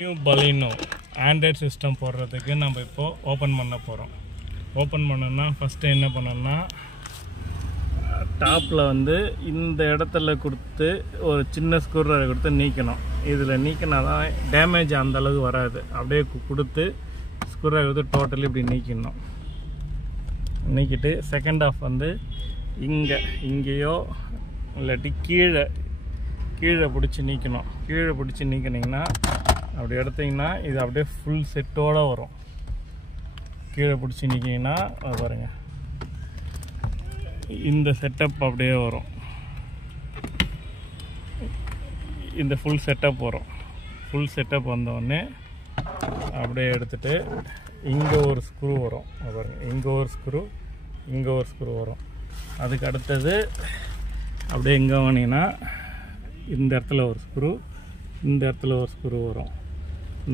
New Baleno Android system போடுறதுக்கு நம்ம இப்போ ஓப்பன் பண்ண போகிறோம். ஓப்பன் பண்ணோன்னா ஃபஸ்ட்டு என்ன பண்ணோன்னா டாப்பில் வந்து இந்த இடத்துல கொடுத்து ஒரு சின்ன ஸ்க்ரூ ட்ரைவர் கொடுத்து நீக்கணும். இதில் நீக்கினா தான் டேமேஜ் அந்தளவுக்கு வராது. அப்படியே கொடுத்து ஸ்க்ரூ ட்ரைவர் கொடுத்து டோட்டலி இப்படி நீக்கிடணும். நீக்கிட்டு செகண்ட் ஆஃப் வந்து இங்கேயோ இல்லாட்டி கீழே பிடிச்சி நீக்கணும். கீழே பிடிச்சி நீக்கினீங்கன்னா அப்படி எடுத்திங்கன்னா இது அப்படியே ஃபுல் செட்டோடு வரும். கீழே பிடிச்சி நீக்கிங்கன்னா அது பாருங்கள், இந்த செட்டப் அப்படியே வரும். இந்த ஃபுல் செட்டப் வரும். ஃபுல் செட்டப் வந்தோடனே அப்படியே எடுத்துகிட்டு இங்கே ஒரு ஸ்க்ரூ வரும். அது பாருங்கள், இங்கே ஒரு ஸ்க்ரூ வரும். அதுக்கு அடுத்தது அப்படியே எங்கே வாங்கினீங்கன்னா இந்த இடத்துல ஒரு ஸ்க்ரூ, இந்த இடத்துல ஒரு ஸ்க்ரூ வரும்.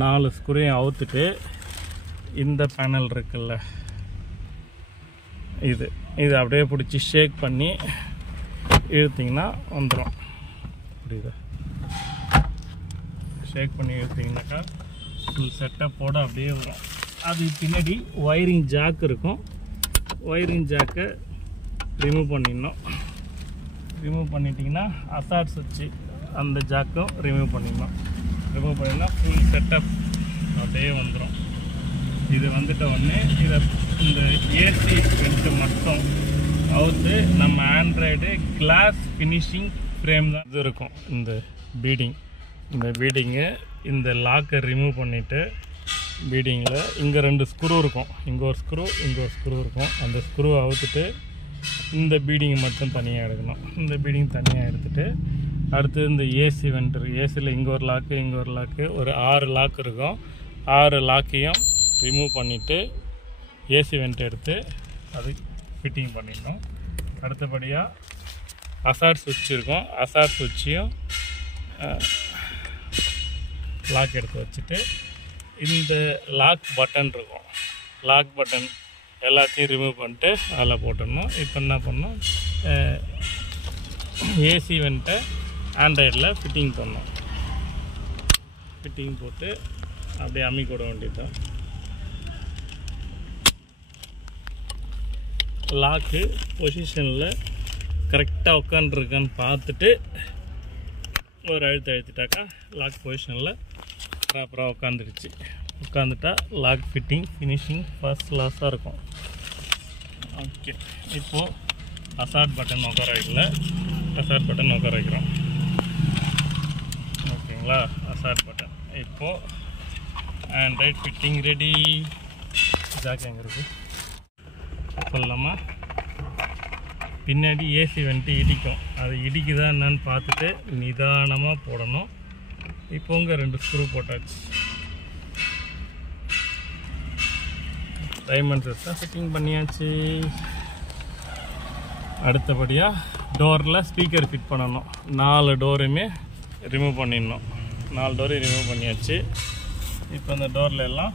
4 ஸ்க்ரூவையும் அவுத்துட்டு இந்த பேனல் இருக்குல்ல, இது அப்படியே பிடிச்சி ஷேக் பண்ணி இழுத்திங்கன்னா வந்துடும். புரியுது? ஷேக் பண்ணி இழுத்திங்கனாக்கா ஃபுல் செட்டப்போடு அப்படியே வரும். அது பின்னாடி ஒயரிங் ஜாக் இருக்கும். ஒயரிங் ஜாக்கை ரிமூவ் பண்ணிடணும். ரிமூவ் பண்ணிட்டிங்கன்னா அசாட் சுவிட்சு அந்த ஜாக்கும் ரிமூவ் பண்ணிடணும். ரிமூவ் பண்ணிங்கன்னா ஃபுல் செட்டப் அப்படியே வந்துடும். இது வந்துட்ட உடனே இந்த ஏசி வெண்ட்டு மட்டும் அவுத்து நம்ம ஆண்ட்ராய்டு கிளாஸ் ஃபினிஷிங் ஃப்ரேம் தான் இது இருக்கும். இந்த பீடிங்கு இந்த லாக்கை ரிமூவ் பண்ணிவிட்டு பீடிங்கில் இங்கே 2 ஸ்க்ரூ இருக்கும். இங்கே ஒரு ஸ்க்ரூ இருக்கும். அந்த ஸ்க்ரூவை அவுத்துட்டு இந்த பீடிங்கை மட்டும் தனியாக எடுக்கணும். இந்த பீடிங் தனியாக எடுத்துகிட்டு அடுத்து இந்த ஏசி வெண்ட் இருக்குது. ஏசியில் இங்கே ஒரு லாக்கு ஒரு 6 லாக் இருக்கும். 6 லாக்கையும் ரிமூவ் பண்ணிவிட்டு ஏசி வெண்ட் எடுத்து அது ஃபிட்டிங் பண்ணிடணும். அடுத்தபடியாக அசாட் சுவிட்ச் இருக்கும். அசாட் சுவிட்சையும் லாக் எடுத்து வச்சுட்டு இந்த லாக் பட்டன் இருக்கும். லாக் பட்டன் எல்லாத்தையும் ரிமூவ் பண்ணிட்டு அதில் போட்டுடணும். இப்போ என்ன பண்ணணும், ஏசி வெண்ட்டை ஆண்ட்ராய்டில் ஃபிட்டிங் பண்ணணும். ஃபிட்டிங் போட்டு அப்படியே அம்மி போட வேண்டியதுதான். லாக்கு பொசிஷனில் கரெக்டாக உட்காந்துருக்கான்னு பார்த்துட்டு ஒரு அழுத்திட்டாக்கா லாக் பொசிஷனில் ப்ராப்பராக உட்காந்துட்டா லாக் ஃபிட்டிங் ஃபினிஷிங் ஃபர்ஸ்ட் கிளாஸாக இருக்கும். ஓகே, இப்போது அசாட் பட்டன் உட்கார வைக்கிறோம். ஓகேங்களா? அசாட் பட்டன் இப்போது ஆண்ட்ராய்ட் ஃபிட்டிங் ரெடி. ஜாக் எங்கே இருக்குது சொல்லலாமா? பின்னாடி ஏசி வந்துட்டு இடிக்கும். அது இடிக்குதா என்னன்னு பார்த்துட்டு நிதானமாக போடணும். இப்போ உங்கள் 2 ஸ்க்ரூ போட்டாச்சு. டைமண்ட் சிஸ்டம் ஃபிட்டிங் பண்ணியாச்சு. அடுத்தபடியாக டோரில் ஸ்பீக்கர் ஃபிட் பண்ணணும். 4 டோரையுமே ரிமூவ் பண்ணிடணும். 4 டோரையும் ரிமூவ் பண்ணியாச்சு. இப்போ அந்த டோரில் எல்லாம்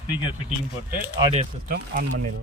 ஸ்பீக்கர் ஃபிட்டிங் போட்டு ஆடியோ சிஸ்டம் ஆன் பண்ணிடலாம்.